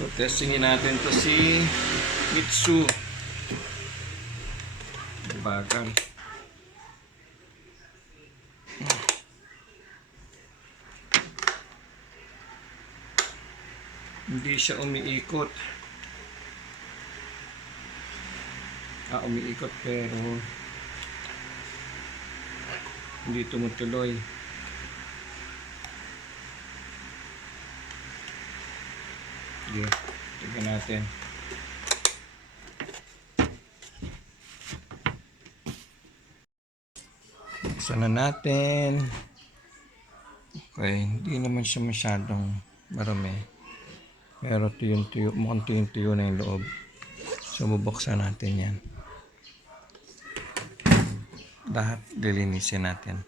So, testingin natin to si Mitsu. Bagal. Hindi siya umiikot. Ah, umiikot pero hindi tumutuloy. Sige, tignan natin. Buksan na natin. Okay, hindi naman siya masyadong marami. Pero tuyong-tuyo, mukhang tuyong-tuyo na yung loob. So, bubuksan natin yan. Lahat lilinisin natin.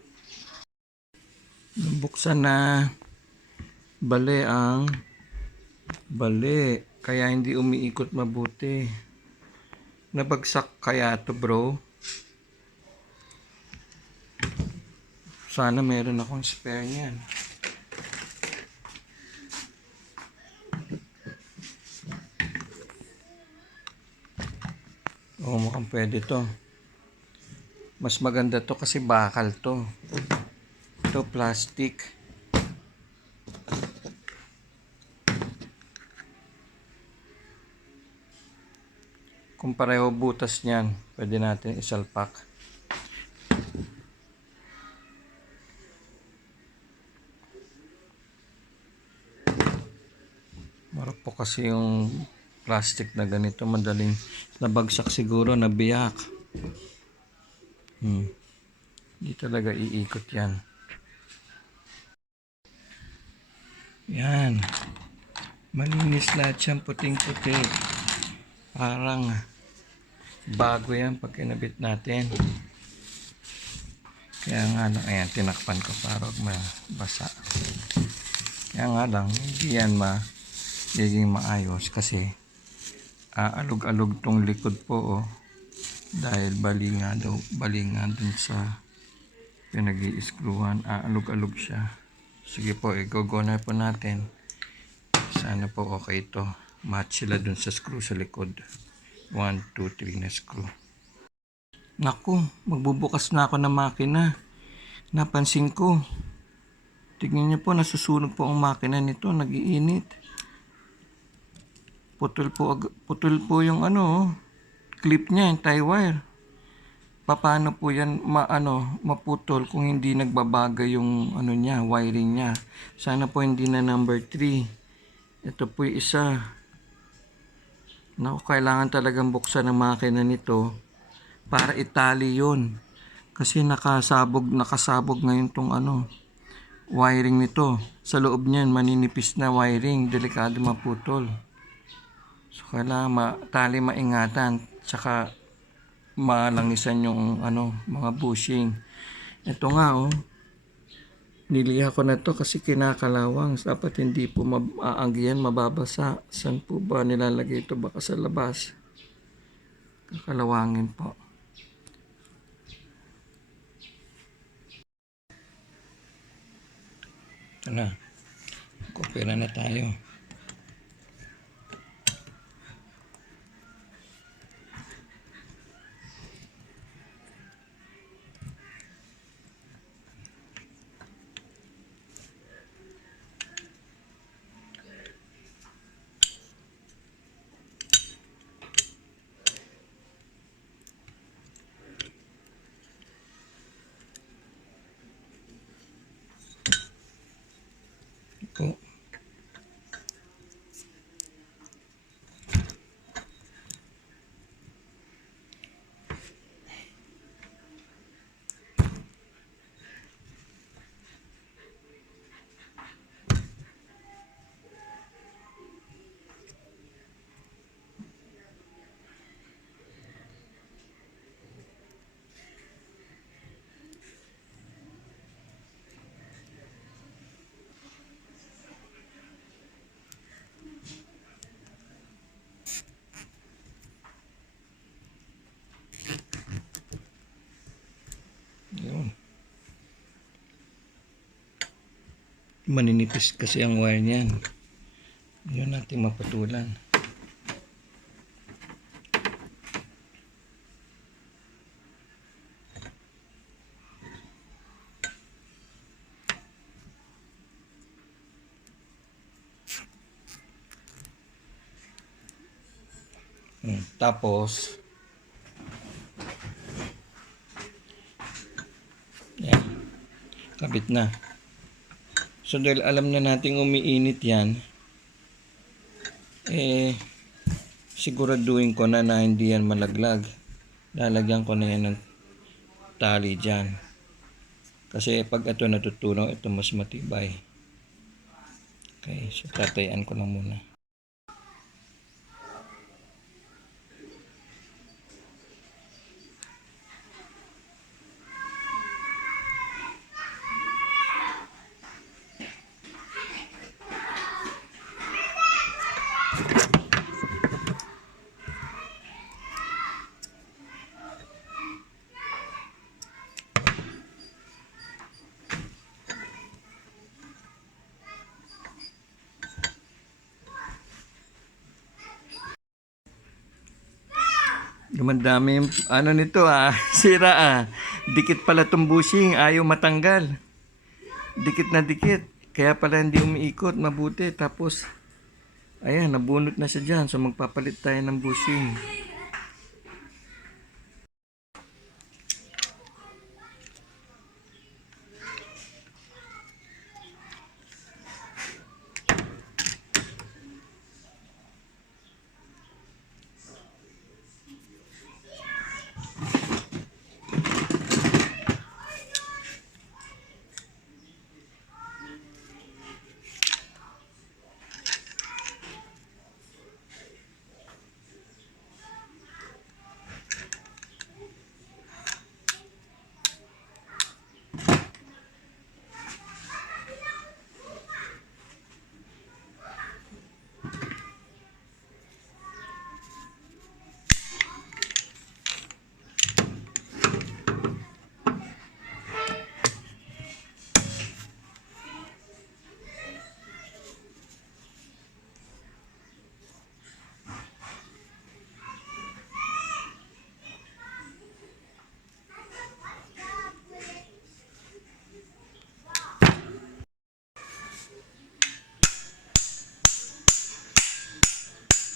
Buksan na. Bali ang bali. Kaya hindi umiikot mabuti. Nabagsak kaya to bro. Sana meron akong spare niyan. Oo, mukhang pwede to. Mas maganda to kasi bakal to. Ito plastic. Kung pareho butas niyan, pwede natin isalpak. Marap po kasi yung plastic na ganito madaling nabagsak siguro nabiyak. Hmm. Hindi talaga iikot yan. Yan. Malinis lahat yan, puting-puti. Parang bago yan pag kinabit natin. Kaya nga lang, ayan, tinakpan ko para mabasa. Kaya nga lang, hindi yan ma magiging maayos kasi aalog-alog tong likod po oh. Dahil bali nga daw, bali nga dun sa pinag i aalog-alog siya. Sige po, i-go na po natin. Sana po okay ito. Match sila dun sa screw sa likod. 1, 2, 3 na screw. Naku, magbubukas na ako ng makina. Napansin ko. Tignan niyo po, nasusunog po ang makina nito. Nagiinit. Putol po, putol po yung ano, clip niya, yung tie wire. Paano po yan ma, ano, maputol kung hindi nagbabaga yung ano niya, wiring niya. Sana po hindi na number 3. Ito po yung isa. Naku, kailangan talagang buksan ang makina nito para itali yun. Kasi nakasabog, nakasabog ngayon tong ano, wiring nito. Sa loob niyan, maninipis na wiring, delikado maputol. So, kailangan ma, tali maingatan, tsaka malangisan yung ano, mga bushing. Ito nga oh, niliha ko na to kasi kinakalawang. Dapat hindi po maaanggihan, mababasa. Saan po ba nilalagay ito? Baka sa labas. Kakalawangin po. Ito na. Kupira na tayo. po. Yun. Maninipis kasi ang wire niyan. Yun natin mapatulan. Hmm, Tapos, yan, kabit na. So dahil alam na nating umiinit yan, eh, siguraduhin ko na na hindi yan malaglag. Lalagyan ko na yan ng tali dyan. Kasi pag ito natutunaw, ito mas matibay. Okay, so tatayan ko lang muna. Dumadami yung ano nito ah, sira ah. Dikit pala tong bushing, ayaw matanggal. Dikit na dikit. Kaya pala hindi umiikot mabuti. Tapos, ayan, nabunot na siya dyan. So magpapalit tayo ng bushing.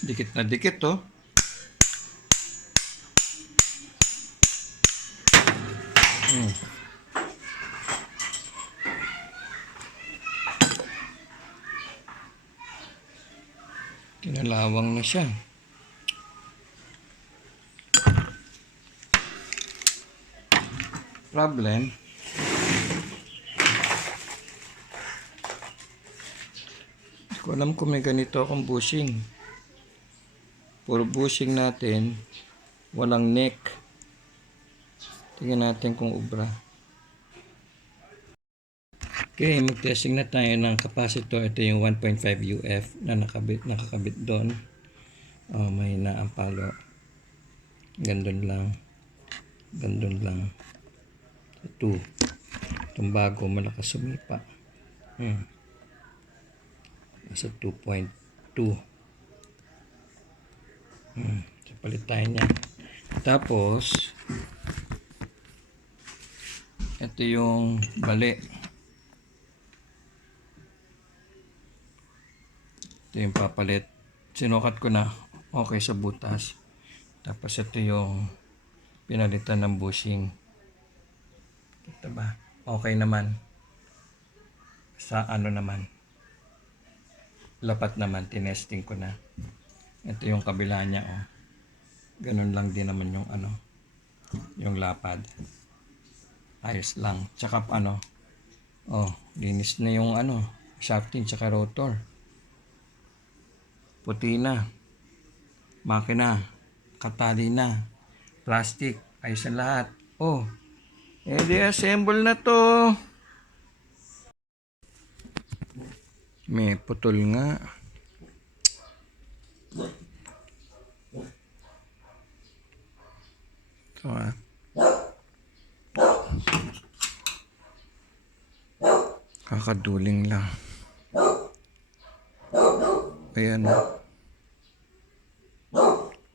Dikit na dikit oh. to. Hmm. Kinalawang na siya. Problem. Hindi ko alam kung may ganito akong bushing. Puro bushing natin, walang neck. Tingnan natin kung ubra. Okay, mag-testing na tayo ng capacitor. Ito yung 1.5 UF na nakabit, nakakabit doon. Oh, may na ang palo. Gandun lang. Gandun lang. Ito. Itong bago, malakas sumipa. Hmm. Nasa 2.2. Hmm, palit tayo niyan. Tapos, ito yung bali. Ito yung papalit. Sinukat ko na. Okay sa butas. Tapos ito yung pinalitan ng bushing. Kita ba? Okay naman. Sa ano naman. Lapat naman. Tinesting ko na. Ito yung kabila niya, oh. Ganun lang din naman yung ano, yung lapad. Ayos lang. Tsaka ano, oh, linis na yung ano, shafting tsaka rotor. Puti na. Makina. Katali na. Plastic. Ayos na lahat. Oh, eh di assemble na to. May putol nga. Ito ah. Kakaduling lang. Ayan o.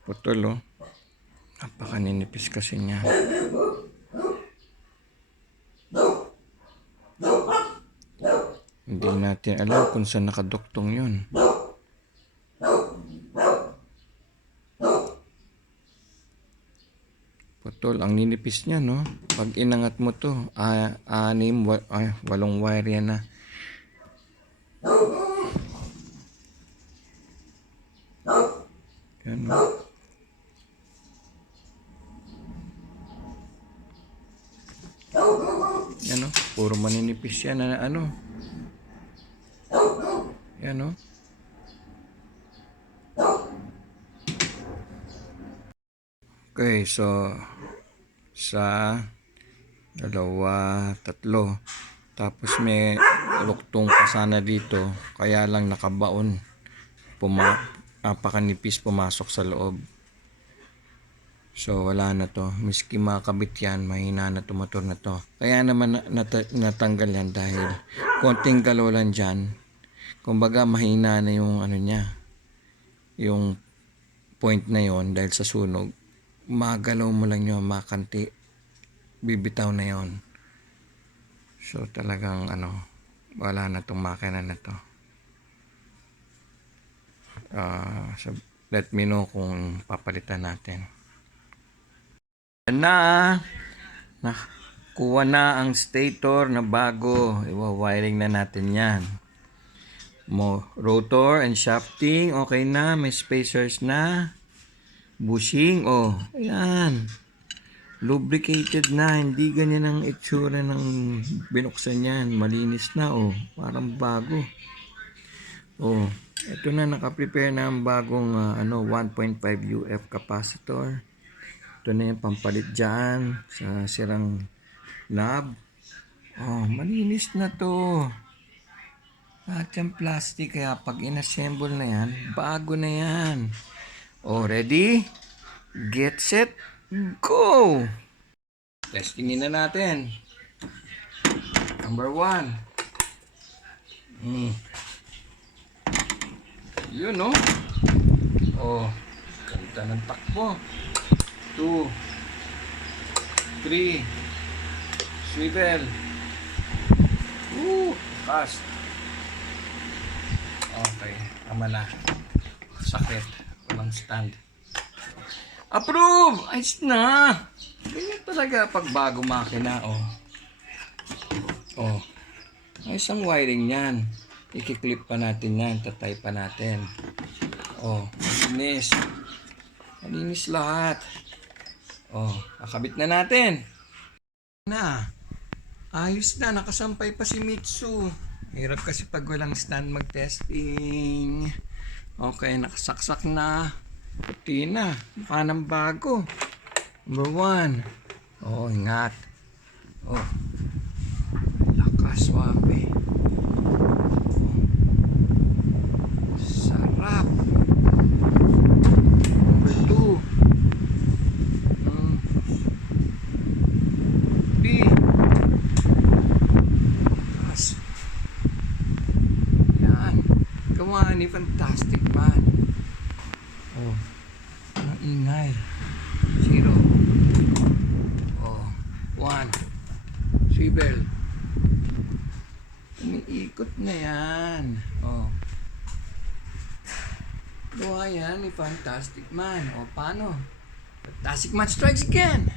Putol o. Napakaninipis kasi niya. Hindi natin alam kung saan nakadoktong yun. Putol, ang ninipis niya, no? Pag inangat mo to, ah, anim, wa- ay, walong wire yan na. Yan, no? Yan, no? Puro maninipis yan na ano. Yan, no? Okay, so sa dalawa, tatlo. Tapos may luktong pa sana dito. Kaya lang nakabaon. Puma napakanipis pumasok sa loob. So wala na to. Miski makabit yan, mahina na to motor na to. Kaya naman na- nata- natanggal yan dahil konting galaw lang dyan. Kumbaga mahina na yung ano niya. Yung point na yon dahil sa sunog. Magalaw mo lang yun, makanti. Bibitaw na yon. So talagang ano, wala na tong makina na to. Ah, so let me know kung papalitan natin. Na. Nakuha na ang stator na bago. Iwa-wiring na natin yan. Mo rotor and shafting, okay na. May spacers na. Bushing, oh. Ayan. Lubricated na. Hindi ganyan ang itsura ng binuksan yan. Malinis na, oh. Parang bago. Oh. Ito na, nakaprepare na ang bagong ah, ano, 1.5 UF capacitor. Ito na yung pampalit dyan sa sirang knob. Oh, malinis na to. Lahat yung plastic kaya pag inassemble na yan, bago na yan. Oh, ready? Get set, go! Testingin na natin. Number one. Hmm. Yun, no? Oh, ganda ng takbo. Two. Three. Swivel. Woo! Fast. Okay. Tama na. Sakit. Walang stand. Approve! Ayos na! Ganyan talaga pag bago makina, oh. Oh. Ayos ang wiring niyan. Ikiklip pa natin yan. Tatay pa natin. Oh. Malinis. Malinis lahat. Oh. Nakabit na natin. Na. Ayos na. Nakasampay pa si Mitsu. Hirap kasi pag walang stand mag-testing. Okay, nakasaksak na. Puti na. Mukha bago. Number one. Oh, ingat. Oh. Lakas, wabe. Oh. Sarap. Number two. Mm. B. Lakas. Yan. Gawa ni Fantastic Man. Oh. Ang ingay. Zero. Oh. One. Swivel. Umiikot na yan. Oh. Gawa yan ni Fantastic Man. O, paano? Fantastic Man strikes again.